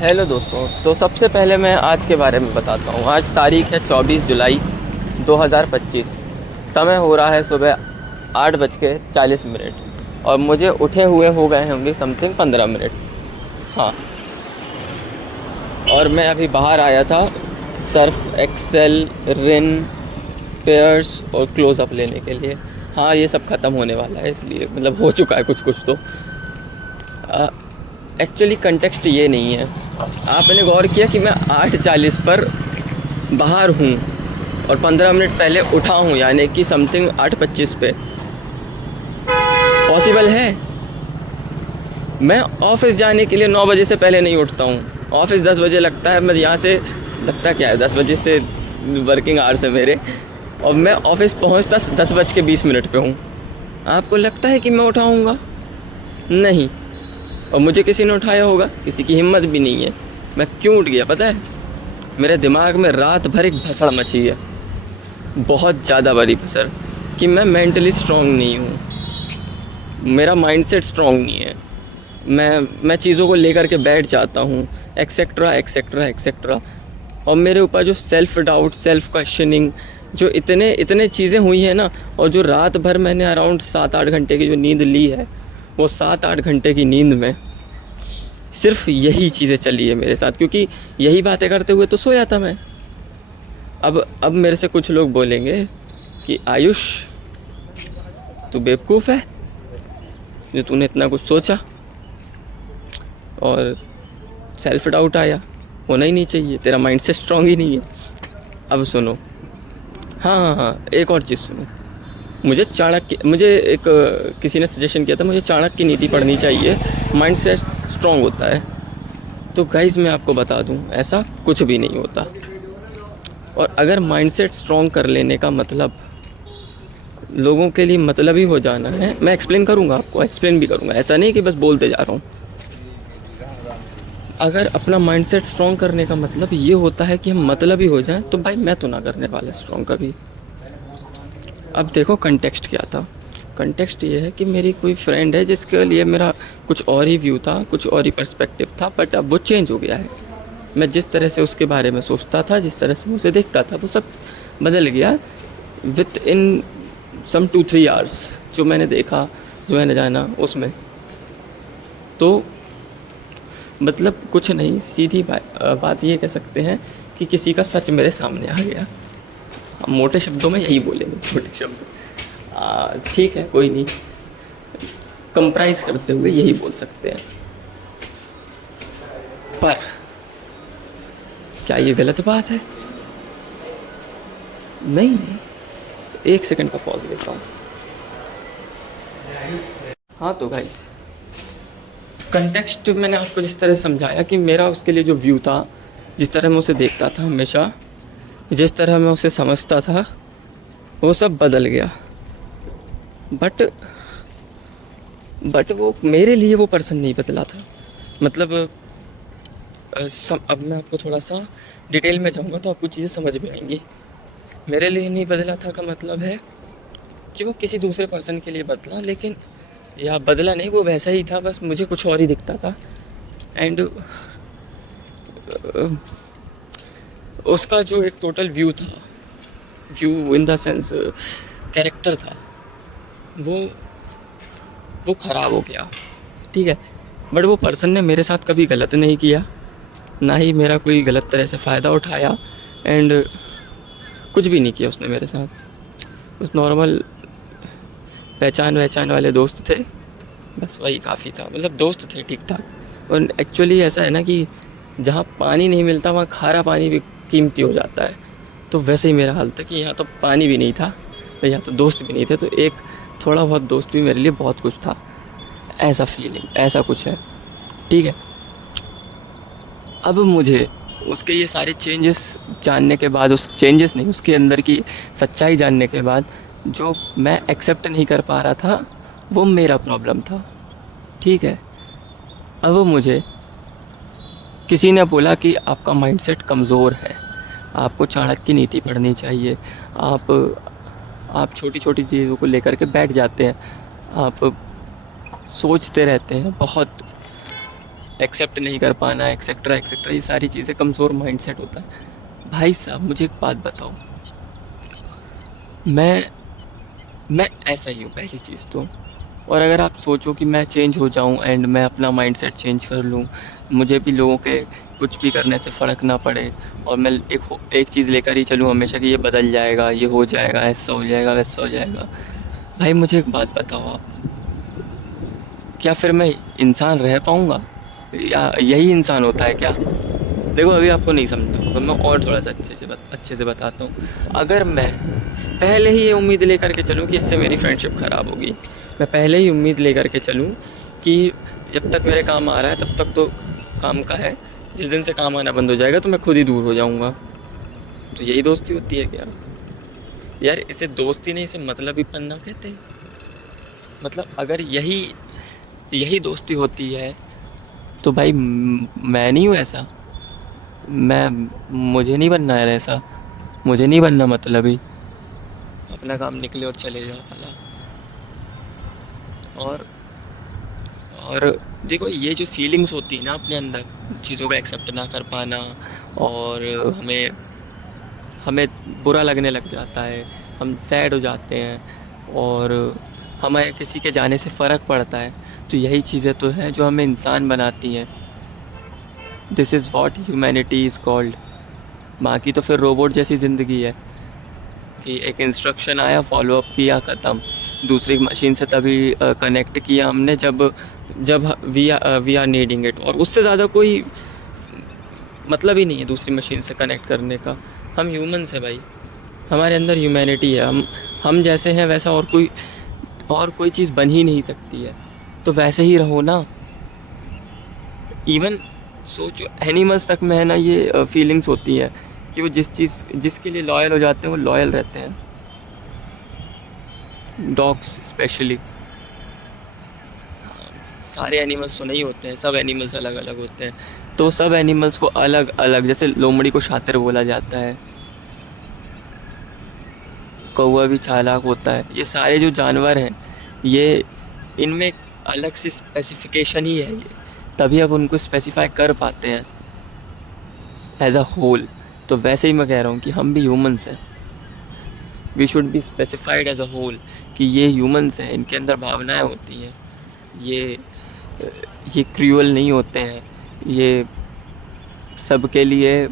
Hello दोस्तों। तो सबसे पहले मैं आज के बारे में बताता हूँ। आज तारीख है 24 जुलाई 2025। समय हो रहा है सुबह 8:40 और मुझे उठे हुए हो गए होंगे समथिंग 15 मिनट। हाँ, और मैं अभी बाहर आया था सर्फ एक्सेल, रिन, पेयर्स और क्लोज़अप लेने के लिए। हाँ, ये सब ख़त्म होने वाला है, इसलिए मतलब हो चुका है कुछ कुछ तो। एक्चुअली कंटेक्स्ट ये नहीं है। आपने गौर किया कि मैं 8:40 पर बाहर हूँ और 15 मिनट पहले उठा हूँ, यानी कि समथिंग 8:25 पे। पॉसिबल है? मैं ऑफिस जाने के लिए 9 बजे से पहले नहीं उठता हूँ। ऑफिस 10 बजे लगता है। मैं यहाँ से, लगता क्या है, 10 बजे से वर्किंग आवर्स है मेरे, और मैं ऑफिस पहुँचता 10:20 पे हूँ। आपको लगता है कि मैं उठाऊँगा? नहीं। और मुझे किसी ने उठाया होगा? किसी की हिम्मत भी नहीं है। मैं क्यों उठ गया पता है? मेरे दिमाग में रात भर एक भसड़ मची है, बहुत ज़्यादा बड़ी भसड़, कि मैं मेंटली स्ट्रांग नहीं हूँ, मेरा माइंडसेट स्ट्रांग नहीं है, मैं चीज़ों को लेकर के बैठ जाता हूँ, एक्सेट्रा एक्सेट्रा एक्सेट्रा। और मेरे ऊपर जो सेल्फ डाउट, सेल्फ क्वेश्चनिंग, जो इतने चीज़ें हुई हैं ना, और जो रात भर मैंने अराउंड 7-8 घंटे की जो नींद ली है, वो 7-8 घंटे की नींद में सिर्फ यही चीज़ें चली है मेरे साथ, क्योंकि यही बातें करते हुए तो सोया था मैं। अब मेरे से कुछ लोग बोलेंगे कि आयुष, तू बेवकूफ़ है जो तूने इतना कुछ सोचा और सेल्फ डाउट आया। होना ही नहीं चाहिए, तेरा माइंड से स्ट्रांग ही नहीं है। अब सुनो, हाँ, एक और चीज़ सुनो। किसी ने सजेशन किया था, मुझे चाणक्य की नीति पढ़नी चाहिए, माइंड सेट स्ट्रांग होता है। तो गाइस, मैं आपको बता दूं, ऐसा कुछ भी नहीं होता। और अगर माइंडसेट स्ट्रांग कर लेने का मतलब लोगों के लिए मतलब ही हो जाना है, मैं एक्सप्लेन करूंगा आपको, एक्सप्लेन भी करूंगा, ऐसा नहीं कि बस बोलते जा रहा हूँ। अगर अपना माइंडसेट स्ट्रांग करने का मतलब ये होता है कि हम मतलब ही हो जाएं, तो भाई मैं तो ना करने वाला स्ट्रांग कभी। अब देखो कंटेक्स्ट क्या था। कंटेक्स्ट ये है कि मेरी कोई फ्रेंड है जिसके लिए मेरा कुछ और ही व्यू था, कुछ और ही पर्सपेक्टिव था, बट अब वो चेंज हो गया है। मैं जिस तरह से उसके बारे में सोचता था, जिस तरह से उसे देखता था, वो सब बदल गया विथ इन सम 2-3 आवर्स। जो मैंने देखा, जो मैंने जाना, उसमें तो मतलब कुछ नहीं, सीधी बात ये कह सकते हैं कि किसी का सच मेरे सामने आ गया। हम मोटे शब्दों में यही बोलेंगे, छोटे शब्द। ठीक है, कोई नहीं, कंप्राइज करते हुए यही बोल सकते हैं। पर क्या ये गलत बात है? नहीं, एक सेकंड का पॉज लेता हूँ। हाँ तो गाइस, कंटेक्स्ट मैंने आपको जिस तरह समझाया कि मेरा उसके लिए जो व्यू था, जिस तरह मैं उसे देखता था हमेशा, जिस तरह मैं उसे समझता था, वो सब बदल गया। बट वो मेरे लिए वो पर्सन नहीं बदला था। मतलब अब मैं आपको थोड़ा सा डिटेल में जाऊंगा तो आपको चीज़ें समझ में आएंगी। मेरे लिए नहीं बदला था का मतलब है कि वो किसी दूसरे पर्सन के लिए बदला, लेकिन या बदला नहीं, वो वैसा ही था, बस मुझे कुछ और ही दिखता था। एंड उसका जो एक टोटल व्यू था, view in the sense character था, वो ख़राब हो गया। ठीक है, बट वो पर्सन ने मेरे साथ कभी गलत नहीं किया, ना ही मेरा कोई गलत तरह से फ़ायदा उठाया, एंड कुछ भी नहीं किया उसने मेरे साथ। उस नॉर्मल पहचान वाले दोस्त थे, बस वही काफ़ी था। मतलब दोस्त थे ठीक ठाक। और एक्चुअली ऐसा है ना कि जहाँ पानी नहीं मिलता वहाँ खारा पानी भी कीमती हो जाता है। तो वैसे ही मेरा हाल था कि यहाँ तो पानी भी नहीं था, यहाँ तो दोस्त भी नहीं थे, तो एक थोड़ा बहुत दोस्त भी मेरे लिए बहुत कुछ था, ऐसा फीलिंग, ऐसा कुछ है। ठीक है, अब मुझे उसके ये सारे चेंजेस जानने के बाद, उस चेंजेस नहीं, उसके अंदर की सच्चाई जानने के बाद, जो मैं एक्सेप्ट नहीं कर पा रहा था, वो मेरा प्रॉब्लम था। ठीक है, अब मुझे किसी ने बोला कि आपका माइंडसेट कमज़ोर है, आपको चाणक्य की नीति पढ़नी चाहिए, आप छोटी छोटी चीज़ों को लेकर के बैठ जाते हैं, आप सोचते रहते हैं बहुत। एक्सेप्ट नहीं कर पाना, एक्सेट्रा एक्सेट्रा, ये सारी चीज़ें कमज़ोर माइंडसेट होता है। भाई साहब मुझे एक बात बताओ, मैं मैं ऐसा ही हूँ पहली चीज़ तो। और अगर आप सोचो कि मैं चेंज हो जाऊँ एंड मैं अपना माइंडसेट चेंज कर लूँ, मुझे भी लोगों के कुछ भी करने से फ़र्क ना पड़े और मैं एक चीज़ लेकर ही चलूँ हमेशा कि ये बदल जाएगा, ये हो जाएगा, ऐसा हो जाएगा, वैसा हो जाएगा। भाई मुझे एक बात बताओ आप, क्या फिर मैं इंसान रह पाऊँगा? या यही इंसान होता है क्या? देखो अभी आपको नहीं समझा तो मैं और थोड़ा सा अच्छे से बताता हूँ। अगर मैं पहले ही ये उम्मीद लेकर के चलूँ कि इससे मेरी फ्रेंडशिप ख़राब होगी, मैं पहले ही उम्मीद लेकर के चलूँ कि जब तक मेरे काम आ रहा है तब तक तो काम का है, जिस दिन से काम आना बंद हो जाएगा तो मैं खुद ही दूर हो जाऊँगा, तो यही दोस्ती होती है क्या? यार इसे दोस्ती नहीं, इसे मतलब ही पन्ना कहते हैं। मतलब अगर यही यही दोस्ती होती है तो भाई मैं नहीं हूँ ऐसा, मैं मुझे नहीं बनना है ऐसा, मुझे नहीं बनना मतलबी। अपना काम निकले और चले जाओ भला। और और देखो ये जो फीलिंग्स होती है ना अपने अंदर, चीज़ों को एक्सेप्ट ना कर पाना, और हमें हमें बुरा लगने लग जाता है, हम सैड हो जाते हैं और हमें किसी के जाने से फ़र्क पड़ता है, तो यही चीज़ें तो हैं जो हमें इंसान बनाती हैं। This is what humanity is called. बाकी तो फिर रोबोट जैसी ज़िंदगी है कि एक इंस्ट्रक्शन आया, फॉलो अप किया, ख़त्म। दूसरी मशीन से तभी कनेक्ट किया हमने जब जब वी आर नीडिंग इट, और उससे ज़्यादा कोई मतलब ही नहीं है दूसरी मशीन से कनेक्ट करने का। हम ह्यूमंस हैं भाई, हमारे अंदर ह्यूमैनिटी है, हम जैसे हैं वैसा और कोई चीज़ बन ही नहीं सकती है, तो वैसे ही रहो ना। इवन सोचो एनिमल्स तक में है ना ये फीलिंग्स होती है कि वो जिसके लिए लॉयल हो जाते हैं वो लॉयल रहते हैं। डॉग्स स्पेशली, सारे एनिमल्स तो नहीं होते हैं, सब एनिमल्स अलग अलग होते हैं, तो सब एनिमल्स को अलग अलग, जैसे लोमड़ी को शातिर बोला जाता है, कौवा भी चालाक होता है, ये सारे जो जानवर हैं ये इनमें एक अलग सी स्पेसिफिकेशन ही है ये, तभी अब उनको स्पेसिफाई कर पाते हैं एज अ होल। तो वैसे ही मैं कह रहा हूँ कि हम भी ह्यूमंस हैं, we should be specified as a whole कि ये ह्यूमंस हैं, इनके अंदर भावनाएं होती हैं, ये ये क्रूअल नहीं होते हैं, ये सबके लिए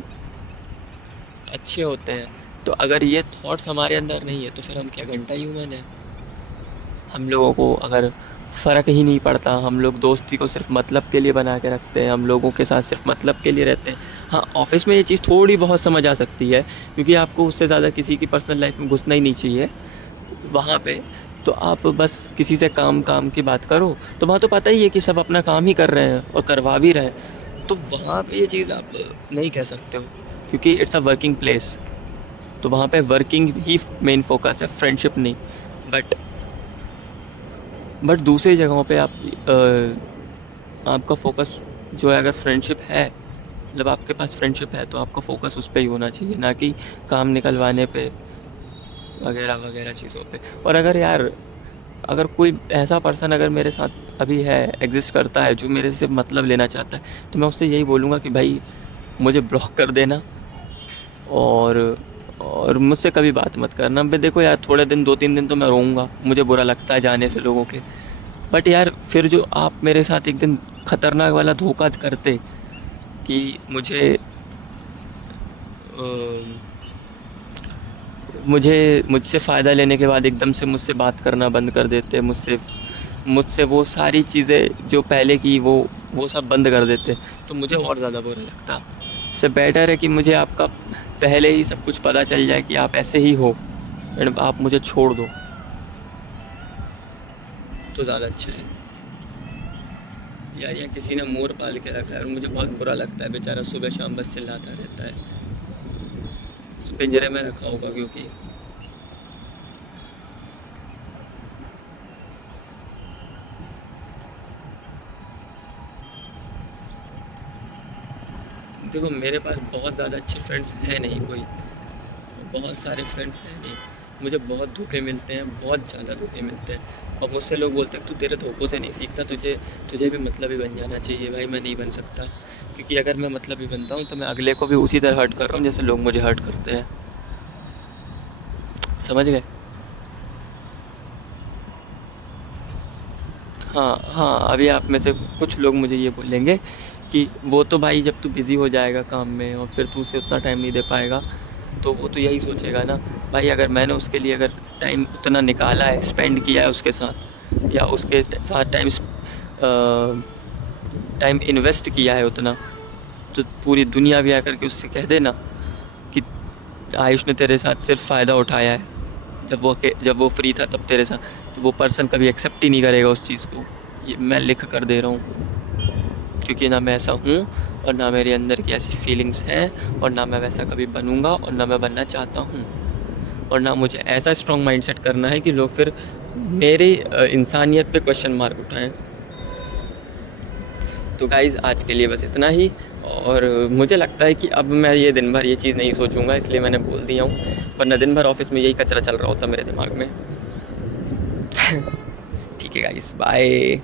अच्छे होते हैं। तो अगर ये थॉट्स हमारे अंदर नहीं है तो फिर हम क्या घंटा ह्यूमन है? हम लोगों को अगर फ़र्क ही नहीं पड़ता, हम लोग दोस्ती को सिर्फ मतलब के लिए बना के रखते हैं, हम लोगों के साथ सिर्फ मतलब के लिए रहते हैं। हाँ, ऑफिस में ये चीज़ थोड़ी बहुत समझ आ सकती है क्योंकि आपको उससे ज़्यादा किसी की पर्सनल लाइफ में घुसना ही नहीं चाहिए वहाँ पे। तो आप बस किसी से काम काम की बात करो, तो वहाँ तो पता ही है कि सब अपना काम ही कर रहे हैं और करवा भी रहे हैं, तो वहाँ पे ये चीज़ आप नहीं कह सकते हो क्योंकि इट्स अ वर्किंग प्लेस। तो वहाँ पे वर्किंग ही मेन फोकस है, फ्रेंडशिप नहीं। बट दूसरी जगहों पे आपका फोकस जो है, अगर फ्रेंडशिप है, मतलब आपके पास फ्रेंडशिप है तो आपका फोकस उस पर ही होना चाहिए, ना कि काम निकलवाने पे वगैरह वगैरह चीज़ों पे। और अगर कोई ऐसा पर्सन अगर मेरे साथ अभी है, एग्जिस्ट करता है, जो मेरे से मतलब लेना चाहता है, तो मैं उससे यही बोलूँगा कि भाई मुझे ब्लॉक कर देना और मुझसे कभी बात मत करना। भाई देखो यार, थोड़े दिन 2-3 दिन तो मैं रोऊंगा, मुझे बुरा लगता है जाने से लोगों के, बट यार फिर जो आप मेरे साथ एक दिन ख़तरनाक वाला धोखा करते कि मुझसे फ़ायदा लेने के बाद एकदम से मुझसे बात करना बंद कर देते, मुझसे वो सारी चीज़ें जो पहले की वो सब बंद कर देते, तो मुझे और ज़्यादा बुरा लगता। इससे बेटर है कि मुझे आपका पहले ही सब कुछ पता चल जाए कि आप ऐसे ही हो एंड आप मुझे छोड़ दो, तो ज़्यादा अच्छा है। यार ये किसी ने मोर पाल के रखा है और मुझे बहुत बुरा लगता है, बेचारा सुबह शाम बस चिल्लाता रहता है, तो पिंजरे में रखा होगा क्योंकि देखो मेरे पास बहुत ज़्यादा अच्छे फ्रेंड्स हैं नहीं कोई, बहुत सारे फ्रेंड्स हैं नहीं, मुझे बहुत धोखे मिलते हैं, बहुत ज़्यादा धोखे मिलते हैं। और मुझसे लोग बोलते हैं तू तेरे धोखों से नहीं सीखता, तुझे तुझे भी मतलबी बन जाना चाहिए। भाई मैं नहीं बन सकता, क्योंकि अगर मैं मतलबी बनता हूँ तो मैं अगले को भी उसी तरह हर्ट कर रहा हूँ जैसे लोग मुझे हर्ट करते हैं। समझ गए? हाँ हाँ, अभी आप में से कुछ लोग मुझे ये बोलेंगे कि वो तो भाई जब तू बिज़ी हो जाएगा काम में और फिर तू उसे उतना टाइम नहीं दे पाएगा, तो वो तो यही सोचेगा ना। भाई अगर मैंने उसके लिए अगर टाइम उतना निकाला है, स्पेंड किया है उसके साथ, या उसके साथ टाइम इन्वेस्ट किया है उतना, तो पूरी दुनिया भी आकर के उससे कह दे ना कि आयुष ने तेरे साथ सिर्फ फ़ायदा उठाया है, जब वो फ्री था तब तेरे साथ, तो वो पर्सन कभी एक्सेप्ट ही नहीं करेगा उस चीज़ को। ये मैं लिख कर दे रहा हूँ, क्योंकि ना मैं ऐसा हूँ और ना मेरे अंदर की ऐसी फीलिंग्स हैं, और ना मैं वैसा कभी बनूँगा, और ना मैं बनना चाहता हूँ, और ना मुझे ऐसा स्ट्रॉन्ग माइंडसेट करना है कि लोग फिर मेरी इंसानियत पे क्वेश्चन मार्क उठाएं। तो गाइज़ आज के लिए बस इतना ही, और मुझे लगता है कि अब मैं ये दिन भर ये चीज़ नहीं सोचूंगा, इसलिए मैंने बोल दिया हूँ, वरना दिन भर ऑफिस में यही कचरा चल रहा होता मेरे दिमाग में। ठीक है गाइज़, बाय।